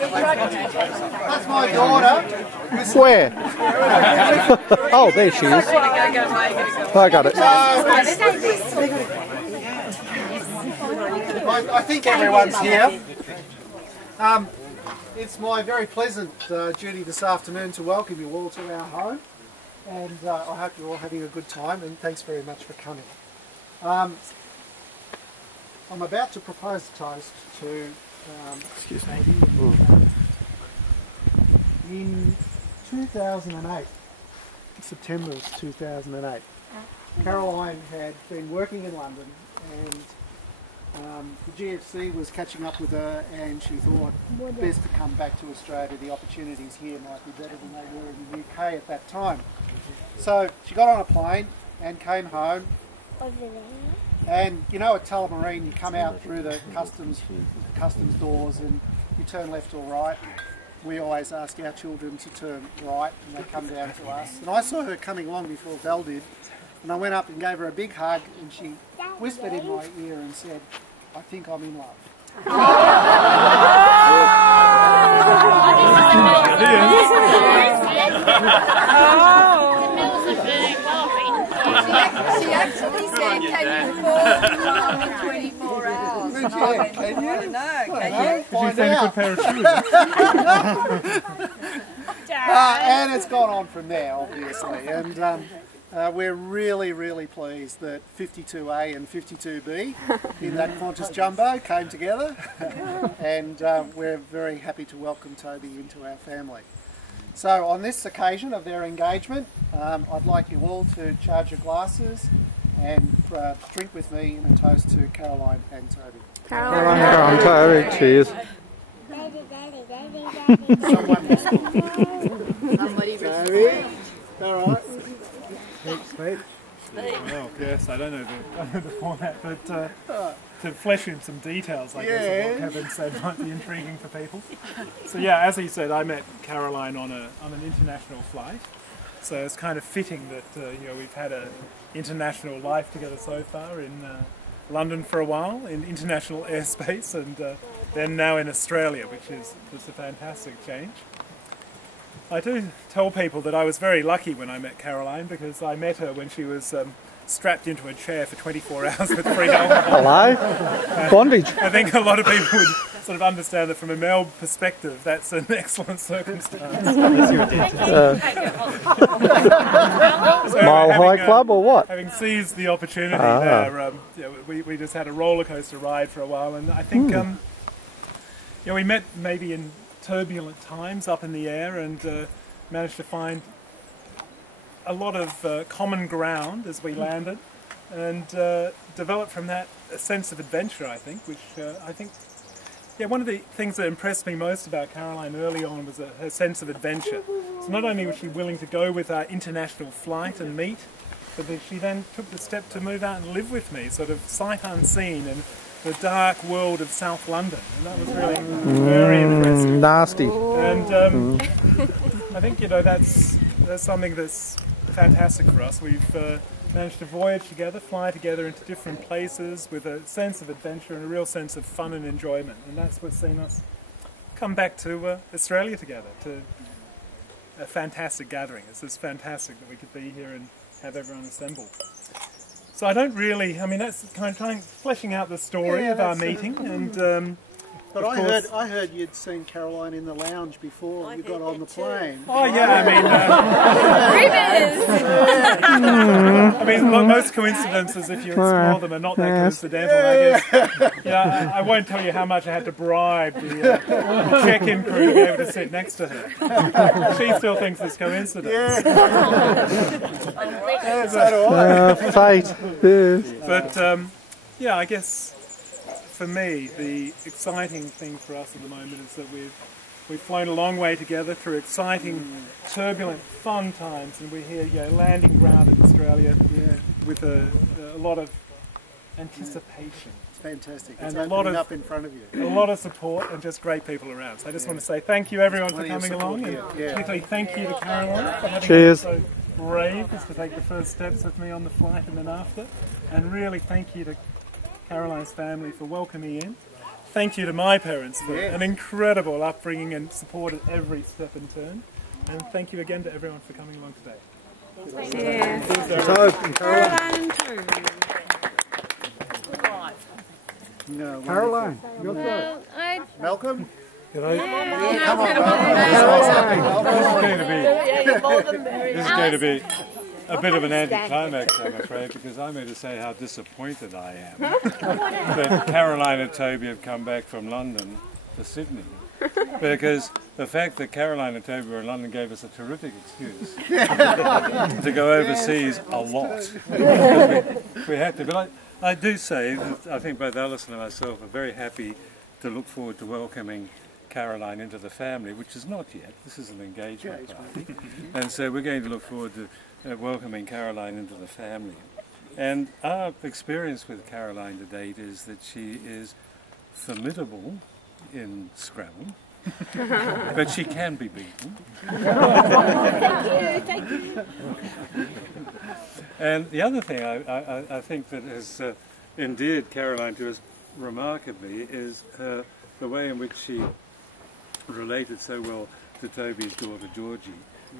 That's my daughter. Where? Oh, there she is. I got it. I think everyone's here. It's my very pleasant duty this afternoon to welcome you all to our home, and I hope you're all having a good time, and thanks very much for coming. I'm about to propose a toast to Excuse me. in 2008, September of 2008, Caroline had been working in London, and the GFC was catching up with her, and she thought best to come back to Australia. The opportunities here might be better than they were in the UK at that time. So she got on a plane and came home. And you know, at Tullamarine, you come out through the customs doors and you turn left or right. We always ask our children to turn right, and they come down to us. And I saw her coming along before Val did, and I went up and gave her a big hug, and she whispered in my ear and said, "I think I'm in love." She actually said, "Can you fall in love in 24 hours?" And I went, "I don't know, can you?" Find out. And it's gone on from there, obviously. And we're really, really pleased that 52A and 52B in that Qantas Jumbo came together. And we're very happy to welcome Toby into our family. So on this occasion of their engagement, I'd like you all to charge your glasses and drink with me in a toast to Caroline and Toby. Caroline and Toby, cheers. Toby, all right. Thanks, mate. Well, yes, I don't know the format, but to flesh in some details, I guess, of what Kevin said might be intriguing for people. So yeah, as he said, I met Caroline on an international flight. So it's kind of fitting that you know, we've had an international life together so far in London for a while, in international airspace, and then now in Australia, which is just a fantastic change. I do tell people that I was very lucky when I met Caroline, because I met her when she was strapped into a chair for 24 hours with free alcohol. Hello? Bondage. I think a lot of people would sort of understand that from a male perspective, that's an excellent circumstance. Mile High Club or what? Having seized the opportunity there, you know, we just had a roller coaster ride for a while, and I think you know, we met maybe in turbulent times up in the air, and managed to find a lot of common ground as we landed, and developed from that a sense of adventure, I think, which I think, yeah, one of the things that impressed me most about Caroline early on was her sense of adventure. So not only was she willing to go with our international flight and meet, but that she then took the step to move out and live with me, sort of sight unseen, and the dark world of South London, and that was really very impressive. Nasty. And I think, you know, that's something that's fantastic for us. We've managed to voyage together, fly together into different places with a sense of adventure and a real sense of fun and enjoyment, and that's what's seen us come back to Australia together, to a fantastic gathering. It's just fantastic that we could be here and have everyone assembled. So I don't really, I mean, that's kind of fleshing out the story of our meeting, and but I heard you'd seen Caroline in the lounge before you got on the plane. Oh yeah, I mean, most coincidences, if you explore them, are not that coincidental, I guess. Yeah, I won't tell you how much I had to bribe the check-in crew to be able to sit next to her. She still thinks it's coincidence. Fate. But yeah, I guess for me, the exciting thing for us at the moment is that we've flown a long way together through exciting, turbulent, fun times, and we're here, you know, landing ground in Australia with a lot of anticipation. It's fantastic. And it's opening up in front of you. A lot of support and just great people around. So I just want to say thank you everyone for coming along, and particularly thank you to Caroline for having been so brave as to take the first steps with me on the flight and then after. And really thank you to Caroline's family for welcoming me in. thank you to my parents for an incredible upbringing and support at every step and turn. And thank you again to everyone for coming along today. Cheers. Caroline and Toby. No, Caroline, your thought. Malcolm? Good day. Come on, This is going to be a bit of an anticlimax, I'm afraid, because I'm going to say how disappointed I am that Caroline and Toby have come back from London to Sydney. Because the fact that Caroline and Toby were in London gave us a terrific excuse to go overseas a lot. we had to. But I do say that I think both Alison and myself are very happy to look forward to welcoming Caroline into the family, which is not yet. This is an engagement party. And so we're going to look forward to welcoming Caroline into the family. And our experience with Caroline to date is that she is formidable in Scrabble, but she can be beaten. Thank you. And the other thing I think that has endeared Caroline to us remarkably is the way in which she related so well to Toby's daughter Georgie.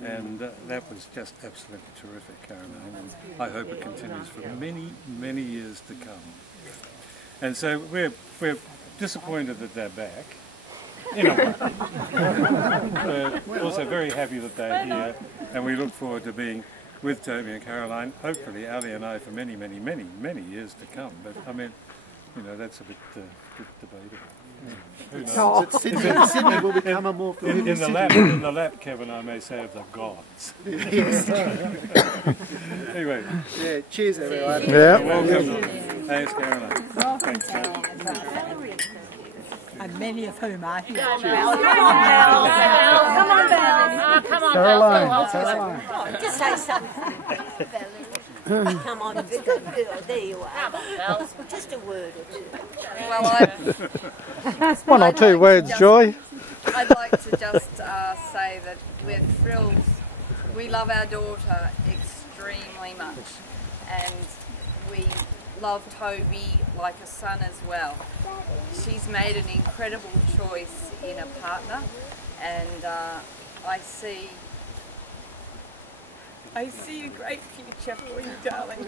And that was just absolutely terrific, Caroline, and I hope it continues for many, many years to come. And so we're disappointed that they're back, in a way. We're also very happy that they're here, and we look forward to being with Toby and Caroline, hopefully Ali and I, for many, many, many, many years to come. But I mean, you know, that's a bit debatable. Who knows? Sydney will become a more In the lap, Kevin, I may say, of the gods. Anyway. Yeah, cheers everyone. Yeah. Welcome. Thanks, Caroline. Thanks, And many of whom are here. Come on, Caroline. just say something. Come on, good girl. There you are. Just a word or two. Well, One or two words, Joy. I'd like to just say that we're thrilled. We love our daughter extremely much, and we love Toby like a son as well. She's made an incredible choice in a partner, and I see a great future for you, darling.